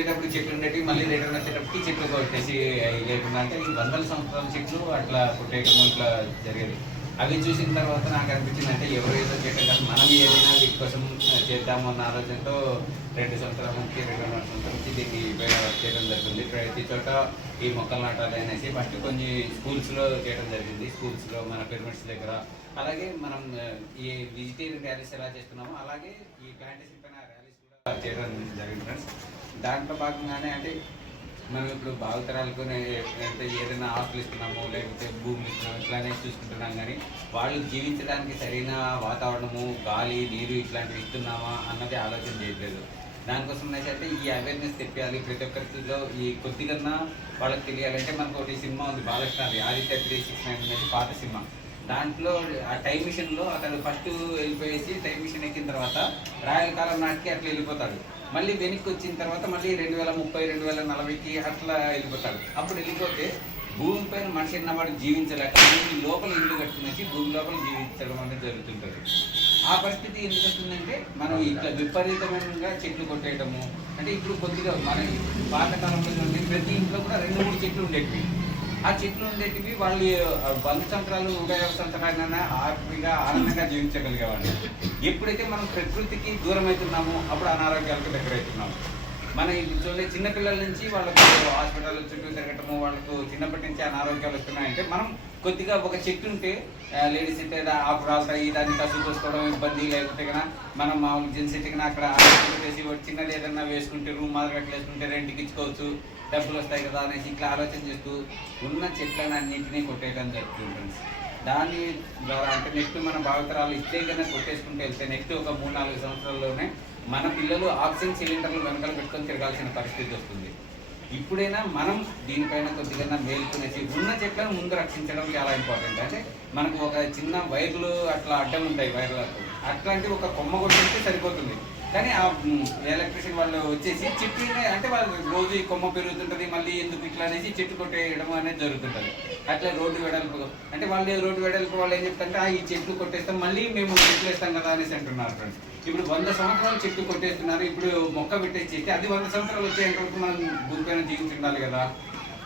వచ్చేటప్పుడు చెట్లు ఉండేవి మళ్ళీ రిటర్న్ వచ్చేటప్పటికి చెట్లు కొట్టేసి లేకుండా అంటే ఈ వందల సంవత్సరాల చెట్లు అట్లా కొట్టేయటము ఇట్లా జరిగేది. అవి చూసిన తర్వాత నాకు అనిపించింది అంటే ఎవరు ఏదో చేయటం కాదు. మనం ఏదైనా వీటి కోసం చేద్దాము అన్న ఆలోచనతో రెండు సంవత్సరాల నుంచి రెండు సంవత్సరాల నుంచి దీన్ని చేయడం జరుగుతుంది. ప్రతి చోట ఈ మొక్కలు నాటాలి అనేసి ఫస్ట్ కొన్ని స్కూల్స్లో చేయడం జరిగింది. స్కూల్స్లో మన పిరమిడ్స్ దగ్గర. అలాగే మనం ఈ వెజిటేరియన్ గ్యారెస్ ఎలా చేస్తున్నామో అలాగే ఈ ప్లాంటేషన్ పైన చేయడం జరిగింది ఫ్రెండ్స్. దాంట్లో భాగంగానే అంటే మనం ఇప్పుడు భావితరాలకు అంటే ఏదైనా ఆస్తులు ఇస్తున్నాము లేకపోతే భూమి ఇస్తున్నాము ఇట్లానే చూసుకుంటున్నాం కానీ వాళ్ళు జీవించడానికి సరైన వాతావరణము గాలి నీరు ఇట్లాంటివి ఇస్తున్నామా అన్నది ఆలోచన చేయట్లేదు. దానికోసం అయితే ఈ అవేర్నెస్ తెప్పాలి. ప్రతి ఒక్కరిలో ఈ కొద్దిగా వాళ్ళకి తెలియాలంటే మనకు ఒకటి సినిమా ఉంది Balakrishna Aditya three six nine అనేది పాత సినిమా. దాంట్లో ఆ టైం మిషన్లో అతను ఫస్ట్ వెళ్ళిపోయేసి టైం మిషన్ ఎక్కిన తర్వాత రాయల కాలం నాటికి అట్లా వెళ్ళిపోతాడు. మళ్ళీ వెనక్కి వచ్చిన తర్వాత మళ్ళీ రెండు వేల ముప్పై రెండు వేల నలభైకి అట్లా వెళ్ళిపోతాడు. అప్పుడు వెళ్ళిపోతే భూమి పైన మనిషి అన్నవాడు జీవించలేక భూమి లోపల ఇల్లు కట్టుకునేసి భూమి లోపల జీవించడం అనేది జరుగుతుంటుంది. ఆ పరిస్థితి ఎందుకు వస్తుందంటే మనం ఇట్లా విపరీతమైనగా చెట్లు కొట్టేయటము అంటే ఇప్పుడు కొద్దిగా మన పాతకాలంలో ప్రతి ఇంట్లో కూడా రెండు మూడు చెట్లు ఉండేవి ఆ చెట్లు ఉండేటివి వాళ్ళు వంద సంవత్సరాలు నూట యాభై సంవత్సరాలైనా హ్యాపీగా ఆనందంగా జీవించగలిగేవాళ్ళు. ఎప్పుడైతే మనం ప్రకృతికి దూరం అవుతున్నామో అప్పుడు అనారోగ్యాలకు దగ్గర అవుతున్నాము మన ఇప్పుడు చూడండి చిన్నపిల్లల నుంచి వాళ్ళకు హాస్పిటల్ చుట్టూ తిరగటము వాళ్ళకు చిన్నప్పటి నుంచి అనారోగ్యాలు వస్తున్నాయంటే మనం కొద్దిగా ఒక చెట్టు ఉంటే లేడీస్ అయితే ఆకు రాస్తాయి దాన్ని కసు పోసుకోవడం ఇబ్బంది లేకపోతే కన్నా మనం మామూలు జెంట్స్ అయితే అక్కడ పెట్టేసి చిన్నది ఏదన్నా వేసుకుంటే రూమ్ మాదిరి అట్లా వేసుకుంటే రెంట్కి ఇచ్చుకోవచ్చు. డబ్బులు వస్తాయి కదా అనేసి ఇట్లా ఆలోచన చేస్తూ ఉన్న చెట్లను అన్నింటినీ కొట్టేయడం జరుగుతుంది. ఫ్రెండ్స్ దాని ద్వారా అంటే నెక్స్ట్ మన భావితరాలు ఇస్తే కన్నా కొట్టేసుకుంటూ వెళ్తే నెక్స్ట్ ఒక మూడు నాలుగు సంవత్సరాల్లోనే మన పిల్లలు ఆక్సిజన్ సిలిండర్లు వెనకాల పెట్టుకొని తిరగాల్సిన పరిస్థితి వస్తుంది. ఇప్పుడైనా మనం దీనిపైన కొద్దిగా మేల్కొనేసి ఉన్న చెట్లను ముందు రక్షించడం చాలా ఇంపార్టెంట్. అంటే మనకు ఒక చిన్న వైర్లు అట్లా అడ్డం ఉంటాయి వైర్లకు. అట్లాంటి ఒక కొమ్మ కొట్టిస్తే సరిపోతుంది. కానీ ఆ ఎలక్ట్రిషియన్ వాళ్ళు వచ్చేసి చెట్టు అంటే వాళ్ళు రోజు ఈ కొమ్మ పెరుగుతుంటది మళ్ళీ ఎందుకు ఇట్లా అనేసి చెట్టు కొట్టేయడం అనేది జరుగుతుంటుంది. అట్లా రోడ్డు వెడల్పు అంటే వాళ్ళు రోడ్డు వెడల్పు వాళ్ళు ఏం చెప్తారంటే "ఆ, ఈ చెట్లు కొట్టేస్తాం మళ్ళీ మేము చెట్లు వేస్తాం కదా అనేసి అంటున్నారు ఫ్రెండ్స్. ఇప్పుడు వంద సంవత్సరాలు చెట్టు కొట్టేస్తున్నారు ఇప్పుడు మొక్క పెట్టేసి అది వంద సంవత్సరాలు వచ్చేంత వరకు మనం భూమి పైన జీవించి ఉండాలి కదా.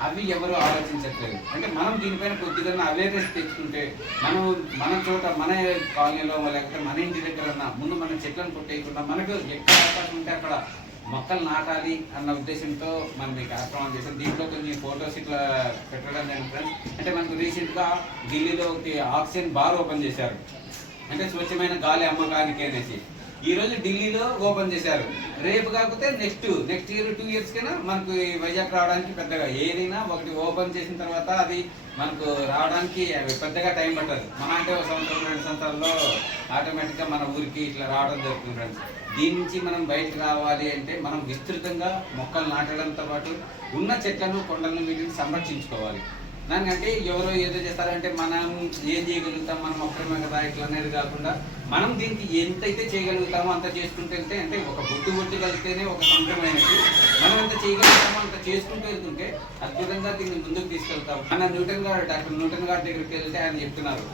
అవి ఎవరు ఆలోచించట్లేదు. అంటే మనం దీనిపైన కొద్దిగా అవేర్నెస్ తెచ్చుకుంటే మనం మన చోట మన కాలనీలో లేకపోతే మన ఇంటి దగ్గర ముందు మనం చెట్లను కొట్టేయకుండా మనకు ఎక్కడ అవకాశం ఉంటే అక్కడ మొక్కలు నాటాలి అన్న ఉద్దేశంతో మనం ఈ కార్యక్రమం చేసాం దీంట్లో కొన్ని ఫోటోస్ ఇట్లా పెట్టడం జరిగింది అంటే మనకు రీసెంట్గా ఢిల్లీలో ఒకటి ఆక్సిజన్ బార్ ఓపెన్ చేశారు. అంటే స్వచ్ఛమైన గాలి అమ్మకానికి అనేసి. ఈ రోజు ఢిల్లీలో ఓపెన్ చేశారు. రేపు కాకపోతే next next year two years కైనా మనకు వైజాగ్ రావడానికి పెద్దగా ఏదైనా ఒకటి ఓపెన్ చేసిన తర్వాత అది మనకు రావడానికి అవి పెద్దగా టైం పట్టదు. మన అంటే ఒక సంవత్సరం రెండు సంవత్సరాల్లో ఆటోమేటిక్గా మన ఊరికి ఇట్లా రావడం జరుగుతుంది ఫ్రెండ్స్. దీని నుంచి మనం బయటకు రావాలి అంటే మనం విస్తృతంగా మొక్కలు నాటడంతో పాటు ఉన్న చెట్లను కొండలను వీటిని సంరక్షించుకోవాలి. దానికంటే ఎవరో ఏదో చేస్తారంటే మనం ఏం చేయగలుగుతాం మనం ఒక్కరమే కదా ఇట్లా అనేది కాకుండా మనం దీనికి ఎంతైతే చేయగలుగుతామో అంత చేసుకుంటూ వెళ్తే అంటే ఒక బొట్టు బొట్టు కలిస్తేనే ఒక సంక్రమైనది మనం ఎంత చేయగలుగుతామో అంత చేసుకుంటూ వెళ్తుంటే అద్భుతంగా దీన్ని ముందుకు తీసుకెళ్తాం. మన న్యూటన్ గారు డాక్టర్ న్యూటన్ గారి దగ్గరికి వెళ్తే ఆయన చెప్తున్నారు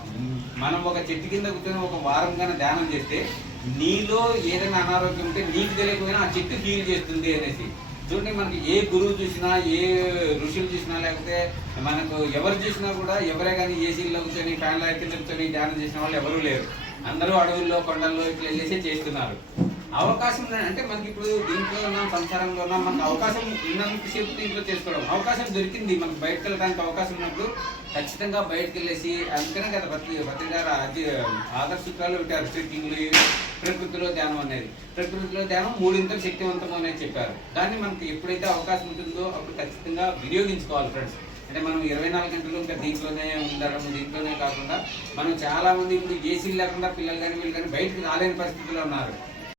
మనం ఒక చెట్టు కింద కూర్చొని ఒక వారం కన్నా ధ్యానం చేస్తే నీలో ఏదైనా అనారోగ్యం ఉంటే నీకు తెలియకపోయినా ఆ చెట్టు హీల్ చేస్తుంది అనేసి. చూడండి మనకి ఏ గురువు చూసినా ఏ ఋషులు చూసినా లేకపోతే మనకు ఎవరు చూసినా కూడా ఎవరే కానీ ఏసీల్లో కూర్చొని ఫ్యాన్ల కింద కూర్చొని ధ్యానం చేసిన వాళ్ళు ఎవరూ లేరు. అందరూ అడవుల్లో కొండల్లో ఇట్లా వెళ్ళేసి చేస్తున్నారు. అవకాశం అంటే మనకి ఇప్పుడు దీంట్లో ఉన్నాం సంసారంలో ఉన్నాం మనకు అవకాశం ఉన్నంతసేపు దీంట్లో చేసుకోవడం. అవకాశం దొరికింది మనకు బయటకు వెళ్ళడానికి అవకాశం ఉన్నప్పుడు ఖచ్చితంగా బయటకు వెళ్ళేసి అందుకనే కదా ప్రతి ప్రతి గారు అది ఆదర్శ సూత్రాలు పెట్టారు. ట్రెక్కింగ్లు ప్రకృతిలో ధ్యానం అనేది. ప్రకృతిలో ధ్యానం మూడింతలు శక్తివంతం అనేది చెప్పారు. కానీ మనకి ఎప్పుడైతే అవకాశం ఉంటుందో అప్పుడు ఖచ్చితంగా వినియోగించుకోవాలి ఫ్రెండ్స్ అంటే మనం ఇరవై నాలుగు గంటలు ఇంకా దీంట్లోనే ఉండడం దీంట్లోనే కాకుండా మనం చాలా మంది ఇప్పుడు ఏసీలు లేకుండా పిల్లలు కానీ వీళ్ళు కానీ బయటకు రాలేని పరిస్థితిలో ఉన్నారు.